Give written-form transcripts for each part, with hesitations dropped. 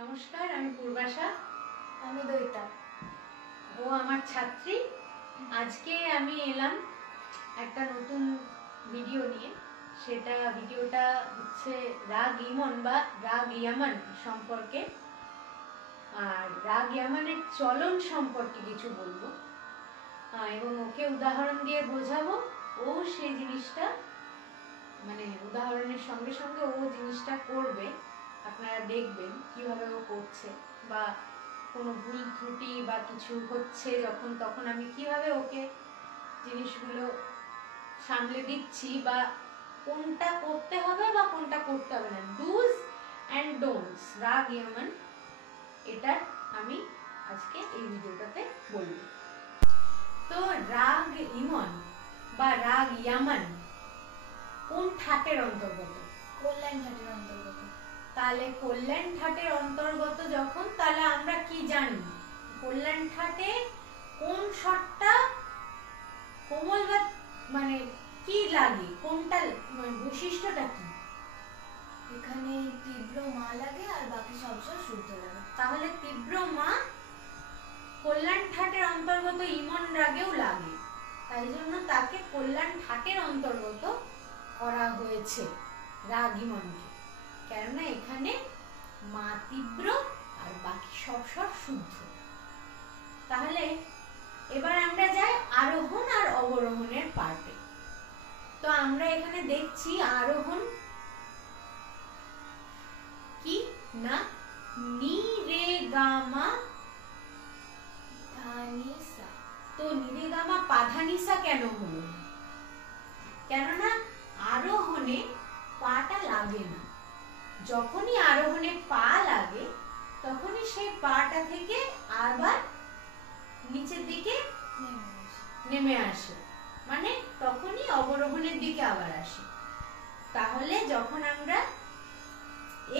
নমস্কার, আমি পূর্বাশা। আমি দইতা। ও আমার ছাত্রী। আজকে আমি এলাম একটা নতুন ভিডিও নিয়ে। ভিডিওটা হচ্ছে রাগ ইমন বা রাগ ইয়ামান সম্পর্কে, আর রাগ ইয়ামানের চলন সম্পর্কে কিছু বলবো এবং ওকে উদাহরণ দিয়ে বোঝাবো। ও সেই জিনিসটা মানে উদাহরণের সঙ্গে সঙ্গে ও জিনিসটা করবে, আপনারা দেখবেন কিভাবে ও করছে, বা কোনো ভুল ত্রুটি বা কিছু হচ্ছে যখন, তখন আমি কিভাবে ওকে জিনিসগুলো সামলে দিচ্ছি, বা কোনটা করতে হবে বা কোনটা করতে হবে না, ডুজ অ্যান্ড ডোন্টস রাগ ইয়ামান, এটা আমি আজকে এই ভিডিওটাতে বলবো। তো রাগ ইমন বা রাগ ইয়ামান কোন ঠাটের অন্তর্গত? কল্যাণ ঠাটের অন্তর্গত। তাহলে কল্যাণ ঠাটের অন্তর্গত যখন, তাহলে আমরা কি জানি কল্যাণ ঠাটে কোন স্বরটা কোমল বা মানে কি লাগে, কোনটা মানে বৈশিষ্ট্যটা কি? এখানে তীব্র মা লাগে আর বাকি সব স্বর শুদ্ধ লাগে। তাহলে তীব্র মা কল্যাণ ঠাটের অন্তর্গত ইমন রাগেও লাগে, তাই জন্য তাকে কল্যাণ ঠাটের অন্তর্গত করা হয়েছে রাগ ইমনকে, কেননা এখানে মা তীব্র আর বাকি সব স্বর শুদ্ধ। তাহলে এবার আমরা যাই আরোহণ আর অবরোহণের পার্টে। তো আমরা এখানে দেখছি আরোহণ কি না, নি রে গা মা ধা নি সা। তো নি রে গা মা পা ধা নি সা কেন হলো না? কেননা আরোহণে পাটা লাগে না। যখনই আরোহণে পা লাগে তখনই সেই পাটা থেকে আবার নিচের দিকে নেমে আসে, মানে তখনই অবরোহণের দিকে আবার আসে। তাহলে যখন আমরা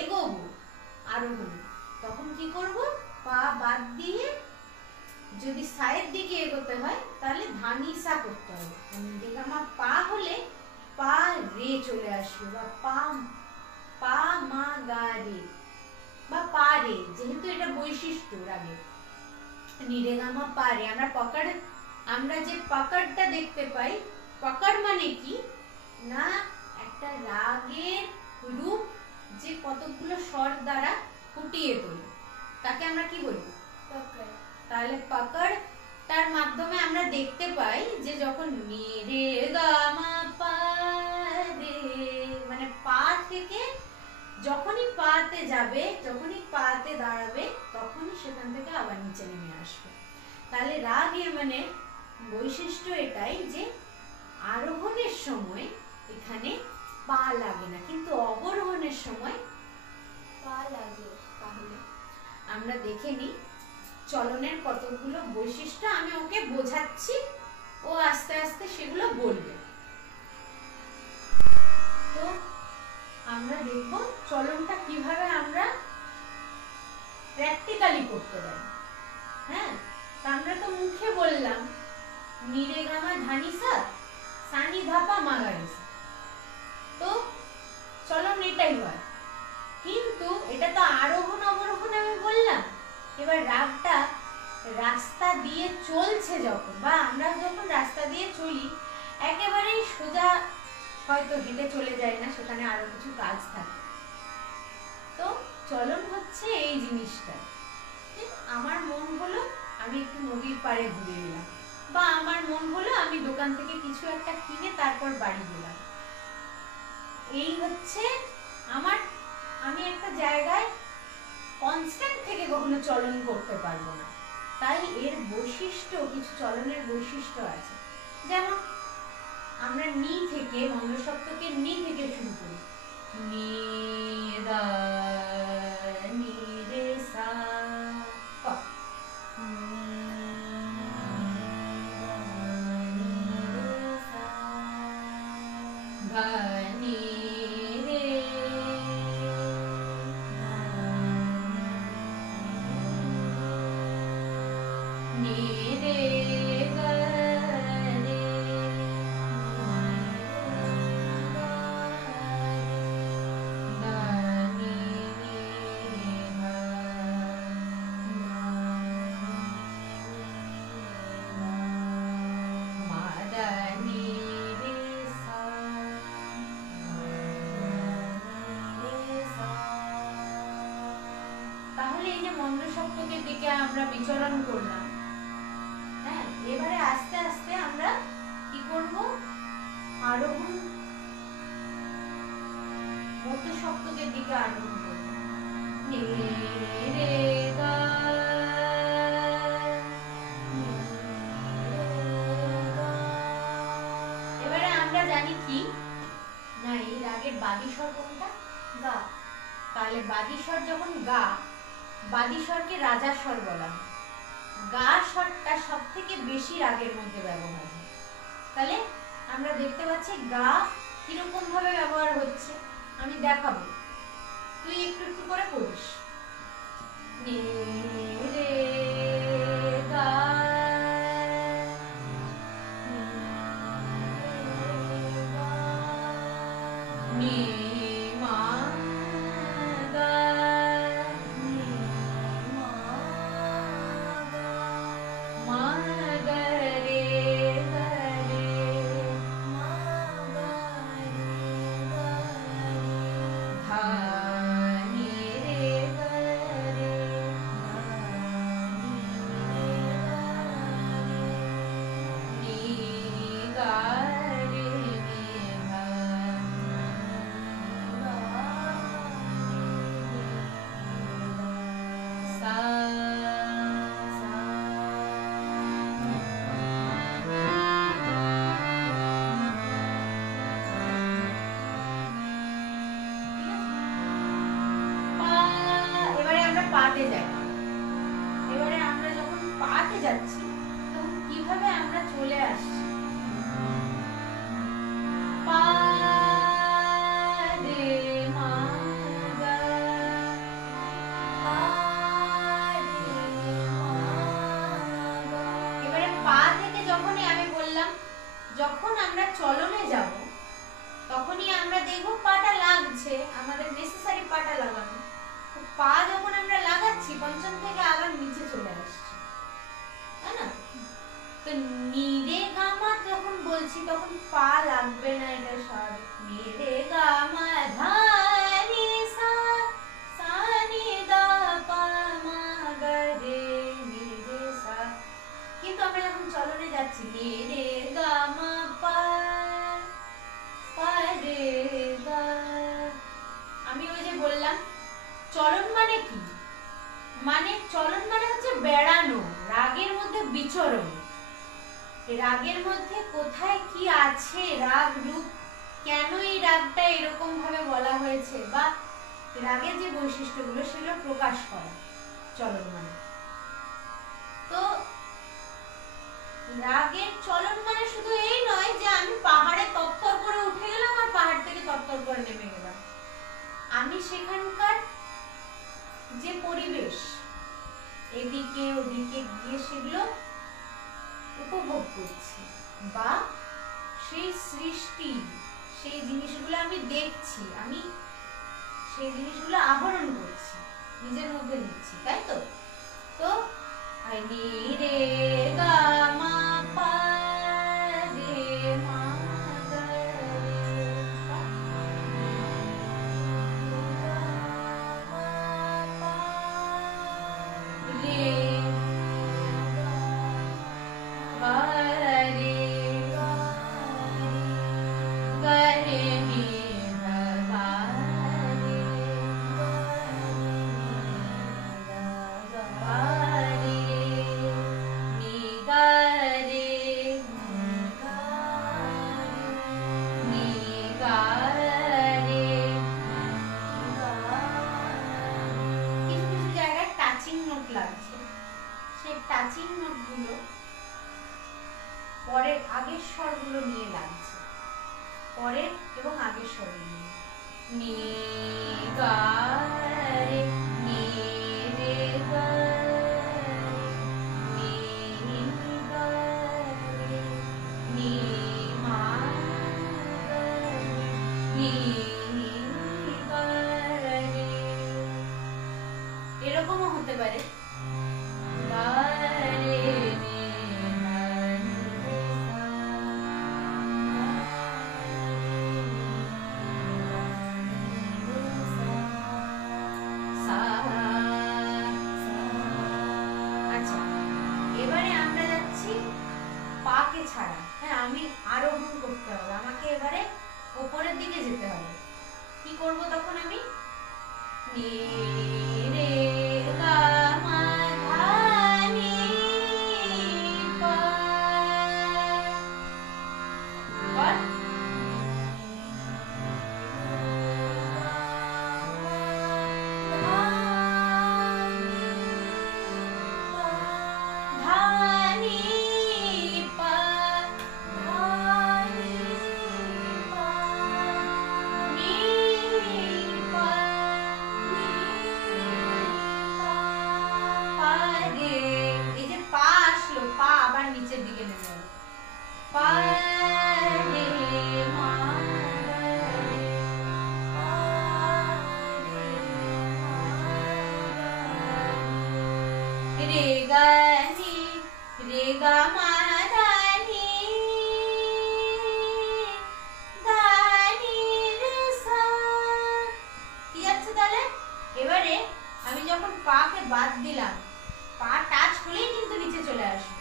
এগোবো আরোহণে, তখন কি করব? পা বাদ দিয়ে যদি সায়ের দিকে এগোতে হয় তাহলে ধানি সা করতে হবে। মা পা হলে পা রে চলে আসবে, বা পা মা গা রে বা পা রে, যেহেতু এটা বৈশিষ্ট্য রাগের। নিরেগামা পা রে, আমরা যে পাকড়টা দেখতে পাই, পাকড় মানে কি না, একটা রাগের রূপ যে কতগুলো স্বর দ্বারা ফুটিয়ে তোলে, তাকে আমরা কি বলি? পাকড়। তাহলে পাকড় তার মাধ্যমে আমরা দেখতে পাই যে যখন নি রে গা মা পা রে, মানে পা থেকে যখনই পাতে যাবে, যখনই পাতে দাঁড়াবে, তখনই সেখান থেকে আবার নিচে নেমে আসবে। তাহলে রাগ মানে বৈশিষ্ট্য এটাই যে আরোহণের সময় এখানে পা লাগে না, কিন্তু অবরোহণের সময় পা লাগে। তাহলে আমরা দেখে নিই চলনের কতগুলো বৈশিষ্ট্য, আমি ওকে বোঝাচ্ছি, ও আস্তে আস্তে সেগুলো বলবে। তো আমরা দেখব চলনটা কিভাবে আমরা প্র্যাকটিক্যালি করতে পারি। হ্যাঁ, আমরা তো মুখে বললাম নি রে গা মা ধা নি সা, সা নি ধা পা মা গা রে সা, তো চলন এটাই হয়। কিন্তু এটা তো আরোহণ অবরোহণ আমি বললাম। এবার রাগটা রাস্তা দিয়ে চলছে যখন, বা আমরা যখন রাস্তা দিয়ে চলি, একেবারেই সোজা হয়তো হেঁটে চলে যায় না, সেখানে আরো কিছু কাজ থাকে। তো চলন হচ্ছে এই জিনিসটা, আমার মন হলো আমি একটু নদীর পাড়ে ঘুরে এলাম, বা আমার মন হলো আমি দোকান থেকে কিছু একটা কিনে তারপর বাড়ি গেলাম। এই হচ্ছে আমি একটা জায়গায় কনস্ট্যান্ট থেকে কখনো চলন করতে পারবো না। তাই এর বৈশিষ্ট্য, কিছু চলনের বৈশিষ্ট্য আছে। যেমন আমরা নি থেকে, মন্দ্রসপ্তকে নি থেকে শুরু করি, নি রা নি রে সা পা, ধা নি রে, নি রে গা রে, ধা নি রে তাহলে এই যে মন্দ সপ্তকের দিকে আমরা বিচরণ করলাম, হ্যাঁ, এবারে আস্তে আস্তে আমরা কি করব, আরোহণ, মধ্য সপ্তকের দিকে আরোহণ করব। নে রে গা, এবারে আমরা জানি কি না এই রাগের বাদী স্বর কোনটা, গা। তাহলে বাদী স্বর যখন গা, বাদী স্বরকে রাজা স্বর বলা হয়। গা স্বরটা সব থেকে বেশি রাগের মধ্যে ব্যবহার হয়। তাহলে আমরা দেখতে পাচ্ছি গা কিরকম ভাবে ব্যবহার হচ্ছে, আমি দেখাবো, তুই একটু একটু করে পড়িস। নে রে গা, নে মা গা, মা গা রে গা রে, ধা নি রে গা রে, নি গা রে নি ধা, সা এবারে আমরা পাতে যাই। এবারে আমরা যখন পাতে যাচ্ছি তখন কিভাবে আমরা চলে আসছি, পা রে মা গা, এবারে পা থেকে যখনই আমি বললাম, যখন আমরা চলনে যাব তখনই আমরা দেখব পাটা লাগছে, আমাদের নেসেসারি পাটা লাগানো। তো পা যখন আমরা লাগাচ্ছি পঞ্চম থেকে আবার নিচে চলে আসছি, তাই না? তো নি রে গা মা যখন বলছি তখন পা লাগবে না, এটা স্বাভাবিক। নি রে গা মা ধা নি সা, সা নি দা পা মা গা রে নি রে সা। কিন্তু আমরা যখন চলনে যাচ্ছি, নি রে গা মা পা, পা রে গা। আমি ওই যে বললাম চলন মানে কি, মানে চলন মানে হচ্ছে বেড়ানো, রাগের মধ্যে বিচরণ। রাগের মধ্যে কোথায় কি আছে, রাগ রূপ, কেন এই রাগটা এরকম ভাবে বলা হয়েছে, বা রাগের যে বৈশিষ্ট্যগুলো সেগুলো প্রকাশ করা চলন মানে। তো রাগের চলন মানে শুধু এই নয় যে আমি পাহাড়ে তত্তর করে উঠে গেলাম আর পাহাড় থেকে তত্তর করে নেমে গেলাম। আমি সেখানকার যে পরিবেশ, এদিকে ওদিকে গিয়ে সেগুলো উপভোগ করছি, বা সেই সৃষ্টি, সেই জিনিসগুলো আমি দেখছি, আমি সেই জিনিসগুলো আহরণ করছি, নিজের মধ্যে নিচ্ছি, তাই তো? তো নি রে গা মা পা রে মা গা রে, রে গা রে গা রে নি ধা গা রে গা রে নি গা রে নি গা রে। কিছু কিছু জায়গায় টাচিং নোট লাগছে, সেই টাচিং নোটগুলো পরের আগের স্বরগুলো নিয়ে লাগছে, পরের এবং আগের স্বর নিয়ে। নি গা রে নি রে গা নি গা রে নি মা গা নি গা রে, এরকমও হতে পারে গা রে নি মা নি রে সা, সা ছাড়া, হ্যাঁ আমি আরোহণ করতে হবে, আমাকে এবারে উপরের দিকে যেতে হবে। কি করব তখন আমি? নি রে গা মা ধা নি পা। বল। নিচের দিকে নেমে যাবে। পা রে মা রে গা নি রে গা মা ধা নি ধা নি রে সা। কি যাচ্ছে তাহলে? এবারে আমি যখন পাকে বাদ দিলাম, পা টাচ হলেই কিন্তু নিচে চলে আসবে।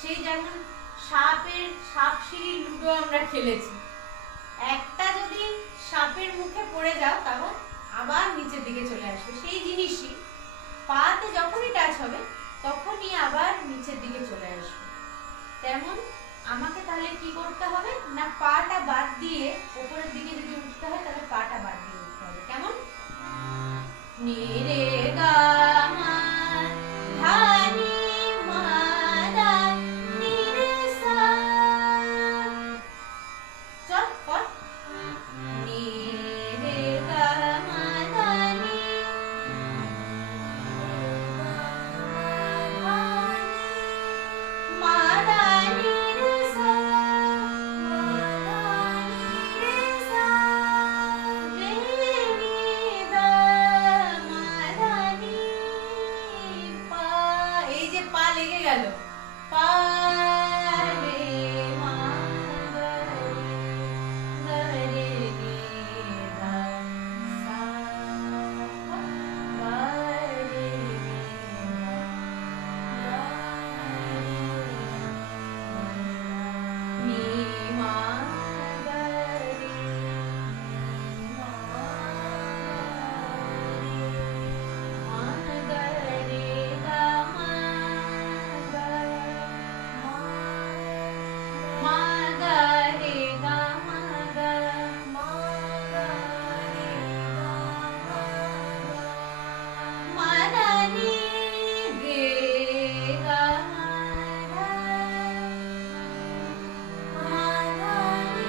সেই যেমন সাপ সিঁড়ি লুডো আমরা খেলেছি, একটা যদি সাপের মুখে পড়ে যাও তখন আবার নিচের দিকে চলে আসবে। সেই জিনিসই পাতে যখনই টাচ হবে তখনই আবার নিচের দিকে চলে আসবে। তেমন আমাকে তাহলে কি করতে হবে না, পাটা বাদ দিয়ে উপরের দিকে যদি উঠতে হয় তাহলে পাটা বাদ দিয়ে উঠতে হবে। কেমন? নি রে গা মা ধা নি মা ধা নি রে সা। চল কর। নি রে গা মা ধা নি মা ধা নি রে সা রে সা রে নি ধা মা ধা নি পা। এই যে পা লেগে গেল, পা রে মা গা রে নি ধা সা গা রে নি মা গা রে মা গা রে গা মা গা মা গা রে গা মা গা মা গা রে গা মা ধা নি রে গা মা ধা মা ধা নি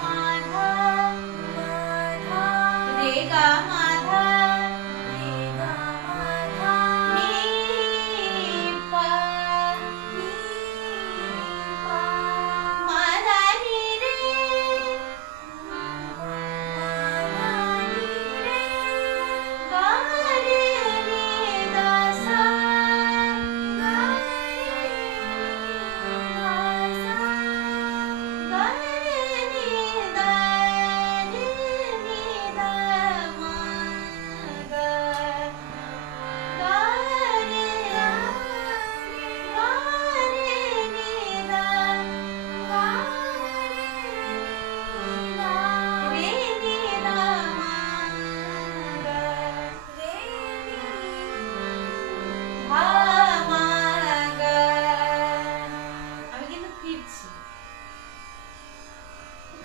মা ধা রে গা মা ধা রে গা মা ধা নি পা নি পা মা ধা নি রে মা ধা নি রে গা রে নি ধা সা গা রে নি ধা সা গা রে নি ধা রে নি ধা মা গা গা রে গা রে নি ধা গা রে নি ধা মা গা রে নি ধা মা গা। আমি কিন্তু ফিরছি।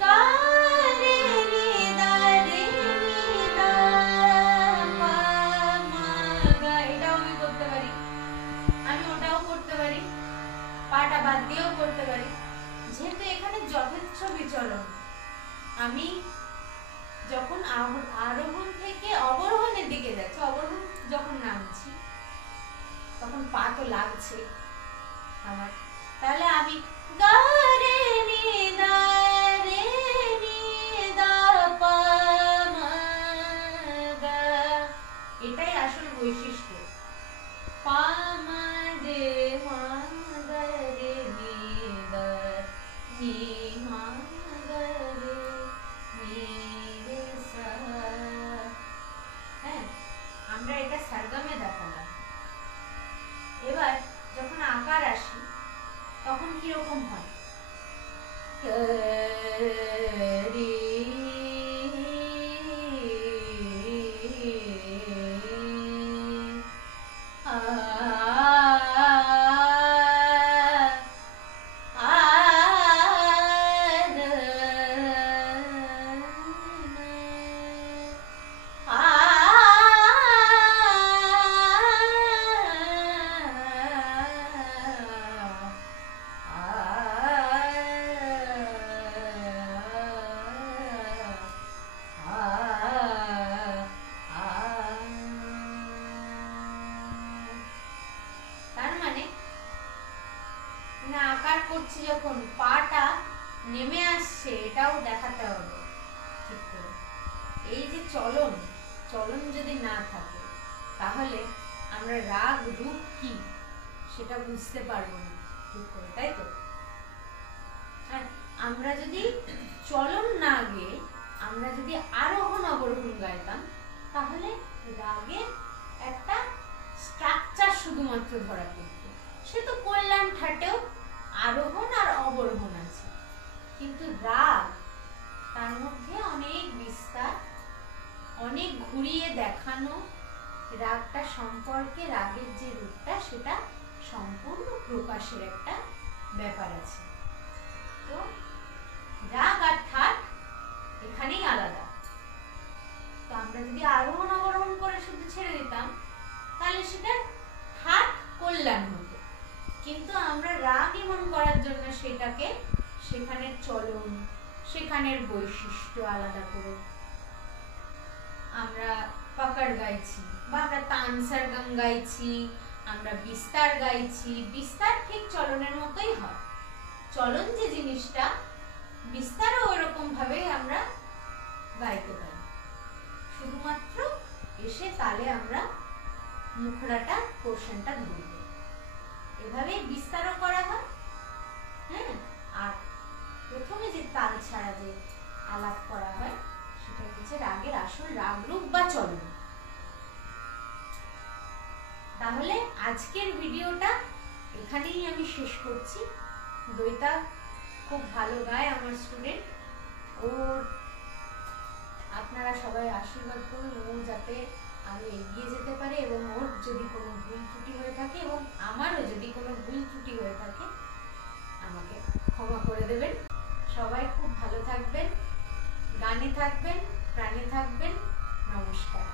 গা রে নি ধা রে নি ধা পা মা গা। এটাও আমি করতে পারি, আমি ওটাও করতে পারি, পাটা বাদ দিয়েও করতে পারি। যেহেতু এখানে যথেচ্ছ বিচরণ, আমি যখন আরোহণ থেকে অবরোহণের দিকে যাচ্ছি, অবরোহণ যখন নামছি তখন পা তো লাগছে আমার, তাহলে আমি গা রে নি ধা রে নি ধা পা মা গা। এটাই আসল বৈশিষ্ট্য। পা মা রে মা গা রে নি ধা নি মা গা রে নি রে সা। হ্যাঁ, আমরা এটা সারগামে দেখালাম। এবার করছি যখন পাটা নেমে আসছে এটাও দেখাতে হবে ঠিক করে। এই যে চলন যদি না থাকে তাহলে আমরা রাগ রূপ কি সেটা বুঝতে পারবো না ঠিক করে, তাই তো? আর আমরা যদি চলন না গেয়ে আমরা যদি আরোহণ অবরোহণ গাইতাম তাহলে রাগের একটা স্ট্রাকচার শুধুমাত্র ধরা পড়ত। সে তো কল্যাণ ঠাটেও আরোহণ আর অবরোহণ আছে, কিন্তু রাগ তার মধ্যে অনেক বিস্তার, অনেক ঘুরিয়ে দেখানো, রাগটা সম্পর্কে রাগের যে রূপটা সেটা সম্পূর্ণ প্রকাশের একটা ব্যাপার আছে। তো রাগ আর ঠাট এখানেই আলাদা। তো আমরা যদি আরোহণ অবরোহণ করে শুধু ছেড়ে দিতাম তাহলে সেটা ঠাট কল্যাণ হতো, কিন্তু আমরা রাগ এমন করার জন্য সেটাকে সেখানের চলন, সেখানের বৈশিষ্ট্য আলাদা করে আমরা পাকার গাইছি বা আমরা তানসারগম গাইছি, আমরা বিস্তার গাইছি। বিস্তার ঠিক চলনের মতোই হয়, চলন যে জিনিসটা বিস্তারও ওইরকম ভাবে আমরা গাইতে পারি, শুধুমাত্র এসে তালে আমরা মুখড়াটা পোর্শনটা ধরব, এভাবেই বিস্তারও করা হয়। হ্যাঁ, আর প্রথমে যে তাল ছাড়া যে আলাপ করা হয় সেটা হচ্ছে রাগের আসল রাগ রূপ বা চলন। তাহলে আজকের ভিডিওটা এখানেই আমি শেষ করছি। দইটা খুব ভালো গায় আমার স্টুডেন্ট, ওর আপনারা সবাই আশীর্বাদ করুন ও যাতে আরো এগিয়ে যেতে পারে, এবং ওর যদি কোনো ভুল ত্রুটি হয়ে থাকে এবং আমারও যদি কোনো ভুল ত্রুটি হয়ে থাকে আমাকে ক্ষমা করে দেবেন। সবাই খুব ভালো থাকবেন, গানে থাকবেন, প্রাণে থাকবেন। নমস্কার।